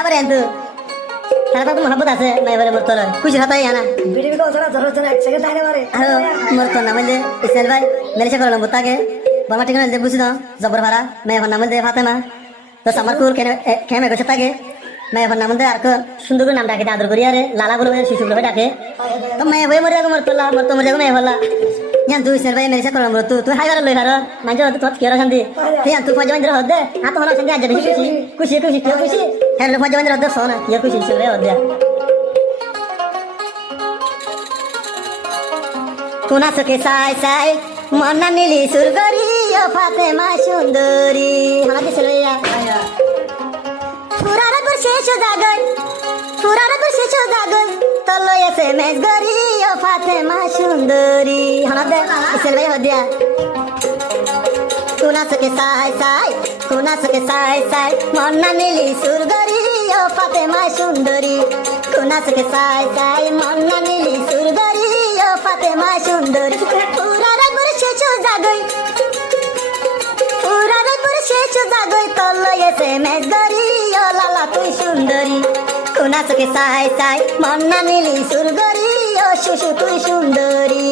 खबर है तू सारा तो मोहब्बत আছে मैं बरे मरतो ना कुछ रहता है ना बीडी को जरा जरूरत है एक सेकंड आने वाले अरे मरतो ना म्हणजे इस्माइल भाई मेरे से करो बुता के बामा ठिकाना दे बुझना जबर भरा मैं अपन नाम दे फातेमा तो समरपुर के मैं गोछता के मैं अपन नाम दे आर को सुंदर नाम डाके आदर करी अरे लाला बोलो शिशु बोलो डाके तो मैं वही मर जाएगा मरतो मर जाएगा मैं भला यान तू इस्माइल भाई मेरे से करो तू तू हाय कर ले हारो मांजो तो केरा संदी यान तू फजो इंद्र होदे हां तो होला संदी आज खुशी खुशी हेलो फजो इंद्र होदे सोना ये खुशी से होदे কোনা চোখে চাই চাই মনা নীলি সুরগরি ও ফাতেমা সুন্দরী হানা দিছিল পুরার পর শেষ জাগই তলো এসে মেজ গরি ও ফাতেমা সুন্দরী হানা দে ইসেল ভাই হদিয়া কোনা চোখে চাই চাই মনা নীলি সুরগরি ও ফাতেমা সুন্দরী কোনা চোখে চাই মনা নীলি সুরগরি ফাতেমা সুন্দরী পুরার পর শেষ জাগই তলো এসে মেজ গরি ও লালা তুই সুন্দরী কোনা চোখে চাই মন্না নীলি সুরগরি ও শিশু তুই সুন্দরী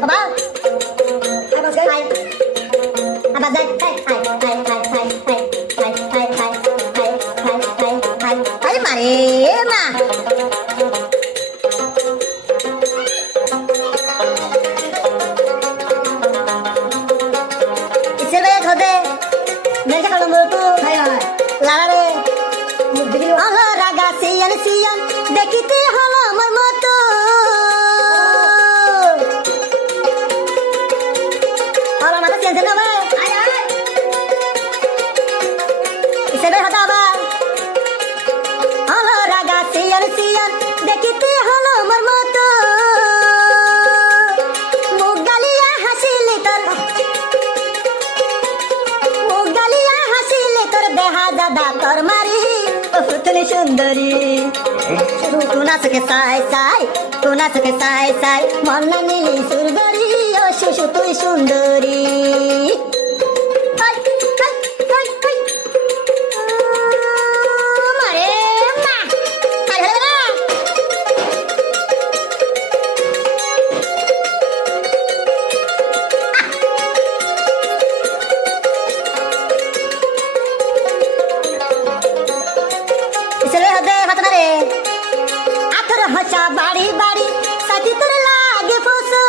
বাবা আবাজ গাই আরে মারে মা मेरे क्या करूँ तू लाला रे हलो रागा सियन देखते हलो मर मतो हलो माता सियन से ना बे इसे बे हटा बा हलो रागा सियन देखते हलो मर मतो मुगलिया हसीली देहा दादा तोर मारी पुतली सुंदरी कोना चोखे चाই मन्ना नीली सुरगरी ओ शिशु तुई सुंदरी हसा बाड़ी साथी तोर लागे फसो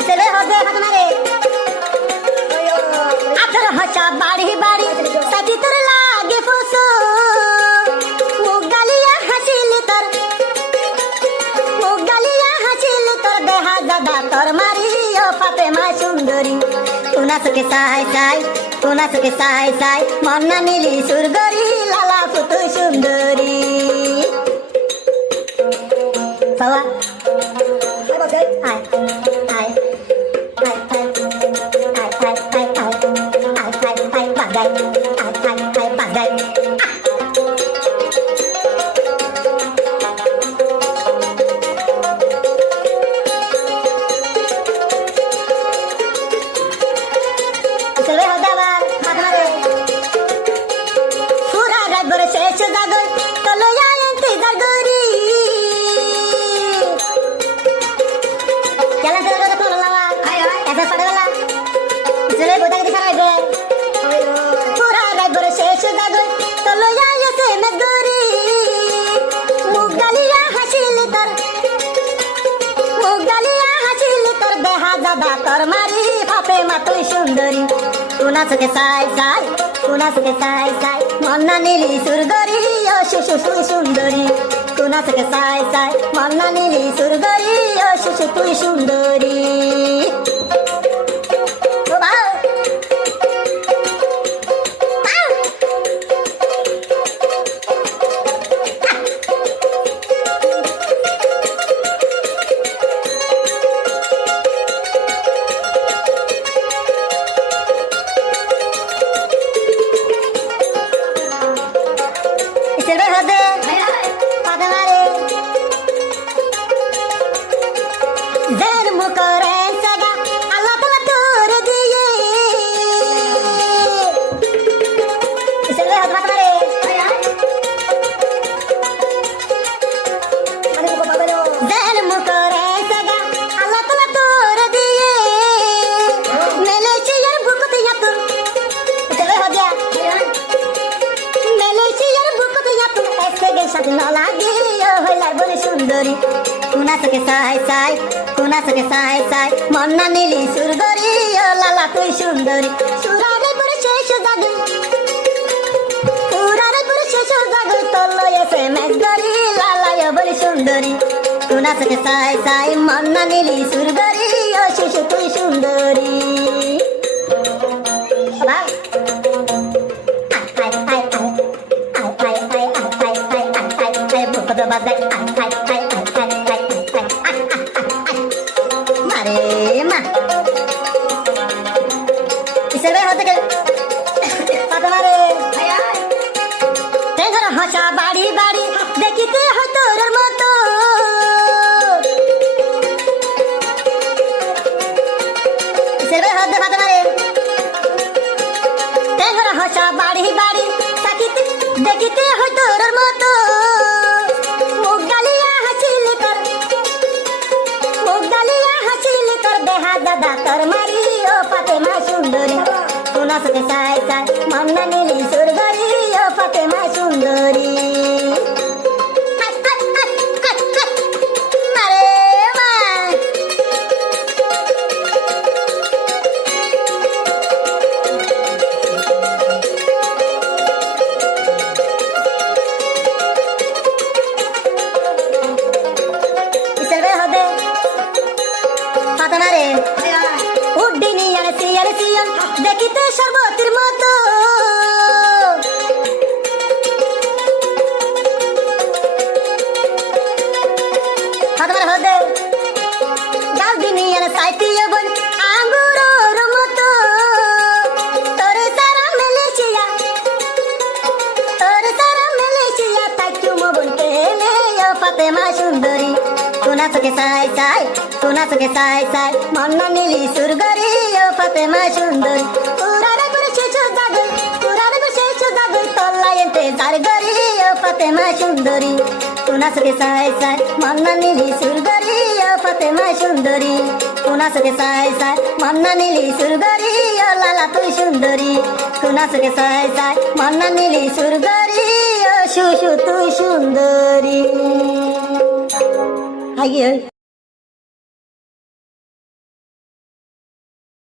चले होदे हाथ मारे आतर हसा बाड़ी साथी तोर लागे फसो मुगलिया हसीली तोर देहा दादा तोर मारी ओ फातेमा सुंदरी कोना चोखे চাই মন্না নীলি সুরগরি লালা ফুতু সুন্দরী বাবা শেষ জাগই তলো ইন্তজার গরি কেলা তেল কথা তো লালা এসে পড়েলা জেলে বোতা দিখা রাইবে পুরা রাইবর শেষ জাগই তলো এসে মেজ গরি মুগলিয়া হাসিলি তোর দেহা দাদা তোর মারি ফাতেমা তুই সুন্দরী কোনা চোখে চাই মন্না নীলি সুরগরি ও শিশু তুই সুন্দরী কোনা চোখে চাই মন্না নীলি সুরগরি ও শিশু তুই সুন্দরী जन्म कर সুখে সাই সাই কোনা সুখে সাই সাই মন্না নীলি সুরগরি ও লালা তুই সুন্দরী সুরারে পুরে শেষ জাগু সুরারে পুরে শেষ জাগু তল্লো এসে মেঘ গরি লালা ও বলি সুন্দরী কোনা সুখে সাই সাই মন্না নীলি সুরগরি ও শিশু তুই সুন্দরী ভাই মারে মা কিসের ভাই হতে গেল পাতা মারে তেঘর হাসা বাড়ি বাড়ি দেখিতে হয় তোর মতো কিসের ভাই হতে পাতা মারে তেঘর হাসা বাড়ি বাড়ি থাকিতে দেখিতে হয় তোর মতো মুখ গালিয়া হাসিল কর দেহা দাদা তোর মারি ও ফাতেমা সুন্দরী কোনা সুখে সাই সাই মন্না নীলি সুরগরি ও ফাতেমা সুন্দরী মারে মা কিসের বে হবে ফাতেমা রে উড্ডিনি আর সিয়ান দেখিতে সর্বতির মতো ফাতেমার হদে গালদিনি আর সাইতিও বন আঙ্গুরোর মতো তোরে সারা মেলেছিয়া তাই চুমো বন পেলে ও ফাতেমা সুন্দরী কোনা সুখে সাই সাই কোনা সুখে সাই সাই মন্না নীলি সুরগরি ও ফাতেমা সুন্দরী পুরারে করে শেষ জাগই তল্লাই এতে জার গরি ও ফাতেমা সুন্দরী কোনা সুখে সাই সাই মন্না নীলি সুরগরি ও ফাতেমা সুন্দরী কোনা সুখে সাই সাই মন্না নীলি সুরগরি ও লালা তুই সুন্দরী কোনা সুখে সাই সাই মন্না নীলি সুরগরি ও শুশু তুই সুন্দরী আগে